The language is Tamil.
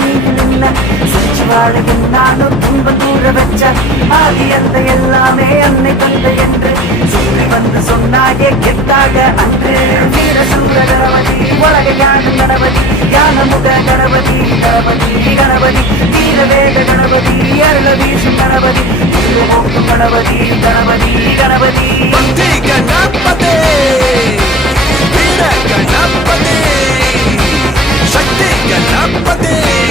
நீயில் என்ன சிரிச்சு வாழ நானும் துன்பம் தூர வச்ச ஆதி அந்த எல்லாமே அன்னை தந்தை என்று சுற்றி வந்து சொன்னாயே கெத்தாக அன்று வீர சூர கணபதி உலக யான கணபதி யான முக கணபதி கணபதி